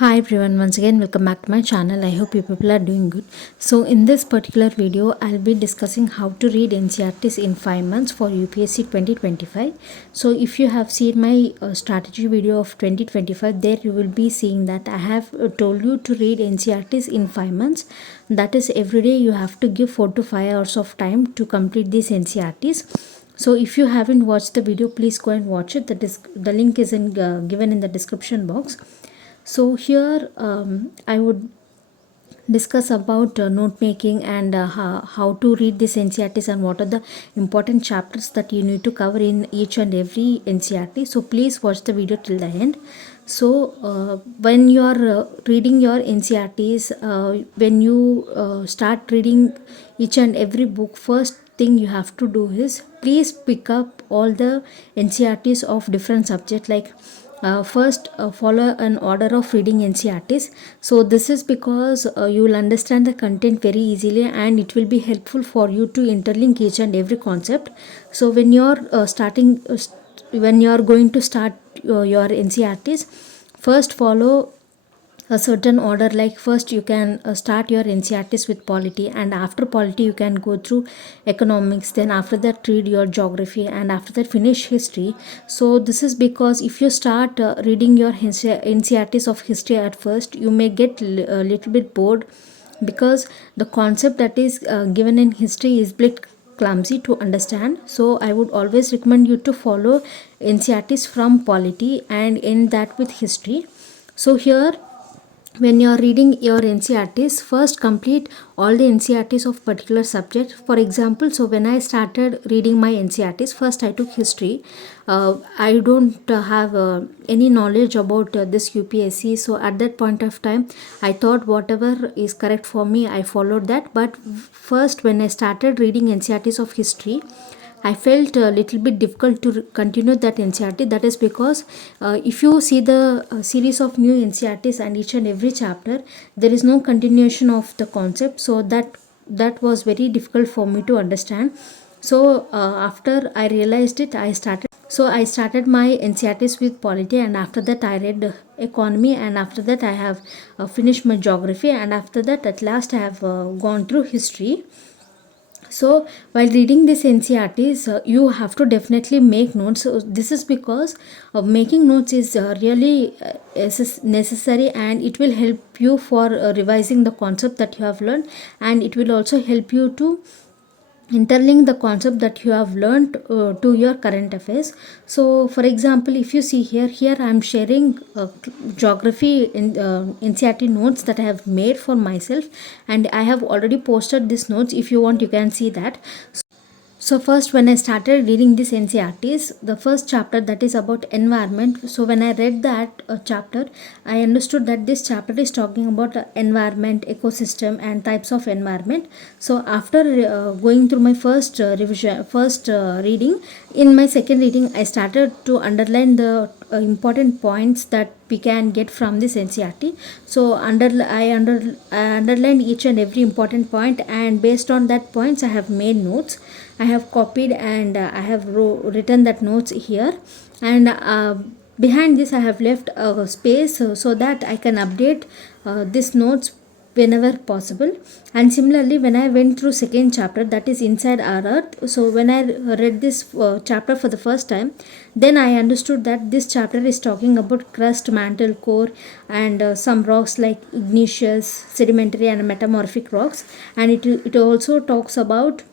Hi everyone, once again welcome back to my channel. I hope you people are doing good. So in this particular video I'll be discussing how to read NCERTs in 5 months for UPSC 2025. So if you have seen my strategy video of 2025, there you will be seeing that I have told you to read NCERTs in 5 months. That is, every day you have to give 4 to 5 hours of time to complete these NCERTs. So if you haven't watched the video, please go and watch it. The link is given in the description box. So here I would discuss about note making and how to read this NCERTs and what are the important chapters that you need to cover in each and every NCERT. So please watch the video till the end. So when you are reading your NCERTs, when you start reading each and every book, first thing you have to do is please pick up all the NCERTs of different subjects. Like first follow an order of reading NCERTs. So this is because you will understand the content very easily and it will be helpful for you to interlink each and every concept. So when you're when you are going to start your NCERTs, first follow a certain order. Like first you can start your NCERTs with polity, and after polity you can go through economics, then after that read your geography, and after that finish history. So this is because if you start reading your NCERTs of history at first, you may get a little bit bored, because the concept that is given in history is bit clumsy to understand. So I would always recommend you to follow NCERTs from polity and end that with history. So here, when you are reading your NCERTs, first complete all the NCERTs of particular subject. For example, so when I started reading my NCERTs, first I took history. I don't have any knowledge about this UPSC. So at that point of time, I thought whatever is correct for me, I followed that. But first, when I started reading NCERTs of history, I felt a little bit difficult to continue that NCERT. That is because if you see the series of new NCERTs and each and every chapter, there is no continuation of the concept. So that was very difficult for me to understand. So after I realized it, I started my NCERTs with polity, and after that I read economy, and after that I have finished my geography, and after that at last I have gone through history. So while reading this NCERTs, you have to definitely make notes. So this is because making notes is really necessary, and it will help you for revising the concept that you have learned, and it will also help you to interlink the concept that you have learned to your current affairs. So for example, if you see here I am sharing geography in NCERT notes that I have made for myself, and I have already posted these notes. If you want, you can see that. So first, when I started reading this NCERTs, the first chapter, that is about environment. So when I read that chapter, I understood that this chapter is talking about environment, ecosystem, and types of environment. So after going through my first reading, in my second reading, I started to underline the important points that we can get from this NCERT. So I underlined each and every important point, and based on that points, I have made notes. I have copied, and I have written that notes here, and behind this I have left a space so that I can update these notes whenever possible. And similarly, when I went through second chapter, that is inside our earth, so when I read this chapter for the first time, then I understood that this chapter is talking about crust, mantle, core, and some rocks like igneous, sedimentary, and metamorphic rocks. And it also talks about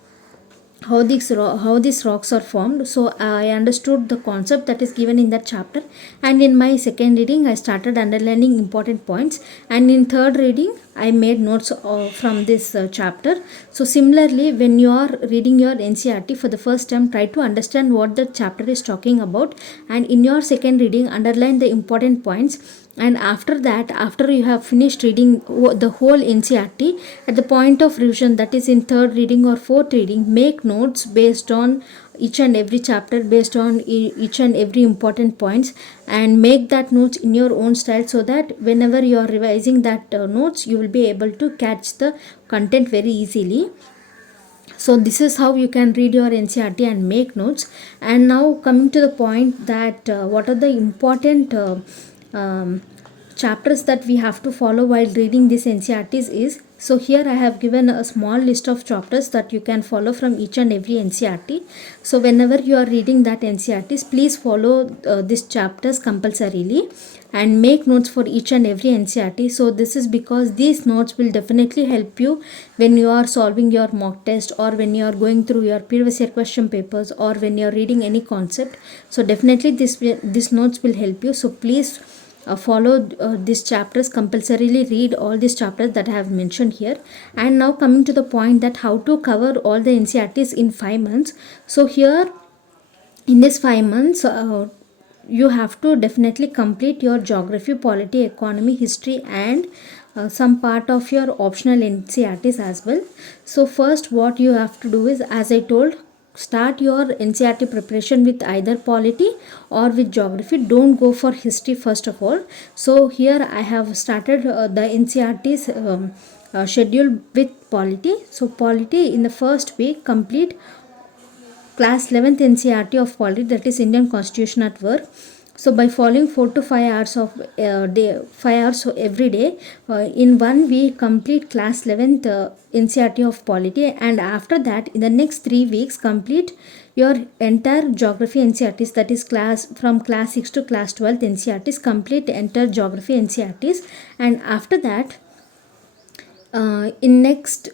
how these rocks are formed. So I understood the concept that is given in that chapter, and in my second reading I started underlining important points, and in third reading I made notes from this chapter. So similarly, when you are reading your NCERT for the first time, try to understand what the chapter is talking about, and in your second reading underline the important points. And after that, after you have finished reading the whole NCERT, at the point of revision, that is in third reading or fourth reading, make notes based on each and every chapter, based on each and every important points, and make that notes in your own style, so that whenever you are revising that notes, you will be able to catch the content very easily. So this is how you can read your NCERT and make notes. And now coming to the point that what are the important um, chapters that we have to follow while reading these NCERTs is, so here I have given a small list of chapters that you can follow from each and every NCERT. So whenever you are reading that NCERTs, please follow these chapters compulsorily and make notes for each and every NCERT. So this is because these notes will definitely help you when you are solving your mock test, or when you are going through your previous year question papers, or when you are reading any concept. So definitely this notes will help you. So please follow these chapters compulsorily, read all these chapters that I have mentioned here. And now coming to the point that how to cover all the NCERTs in 5 months. So here in this 5 months, you have to definitely complete your geography, polity, economy, history, and some part of your optional NCERTs as well. So first what you have to do is, as I told, start your NCERT preparation with either polity or with geography. Don't go for history first of all. So here I have started the NCERT's schedule with polity. So polity, in the first week, complete class 11th NCERT of polity, that is Indian Constitution at Work. So by following 4 to 5 hours of 5 hours every day, in 1 week complete class 11th NCERT of polity, and after that in the next 3 weeks complete your entire geography NCERTs, that is from class 6 to class 12th NCERTs, complete entire geography NCERTs. And after that, in next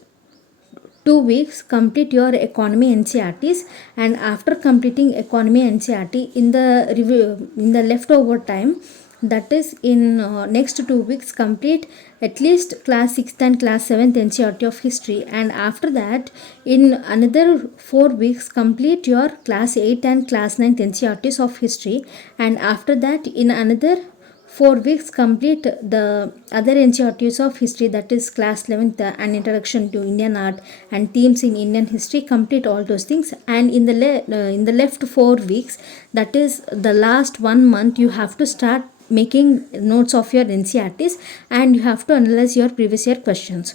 2 weeks complete your economy NCERTs. And after completing economy NCERT, in the review, in the leftover time, that is in next 2 weeks, complete at least class 6th and class 7th NCERT of history. And after that, in another 4 weeks, complete your class 8th and class 9th NCERTs of history. And after that, in another 4 weeks, complete the other NCERTs of history, that is class 11th, an introduction to Indian art and themes in Indian history. Complete all those things. And in the left 4 weeks, that is the last 1 month, you have to start making notes of your NCERTs, and you have to analyze your previous year questions.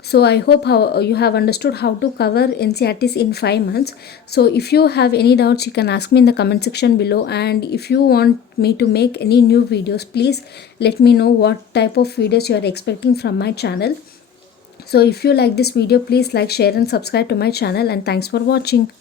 So I hope how you have understood how to cover NCERTs in 5 months. So if you have any doubts, you can ask me in the comment section below. And if you want me to make any new videos, please let me know what type of videos you are expecting from my channel. So if you like this video, please like, share and subscribe to my channel, and thanks for watching.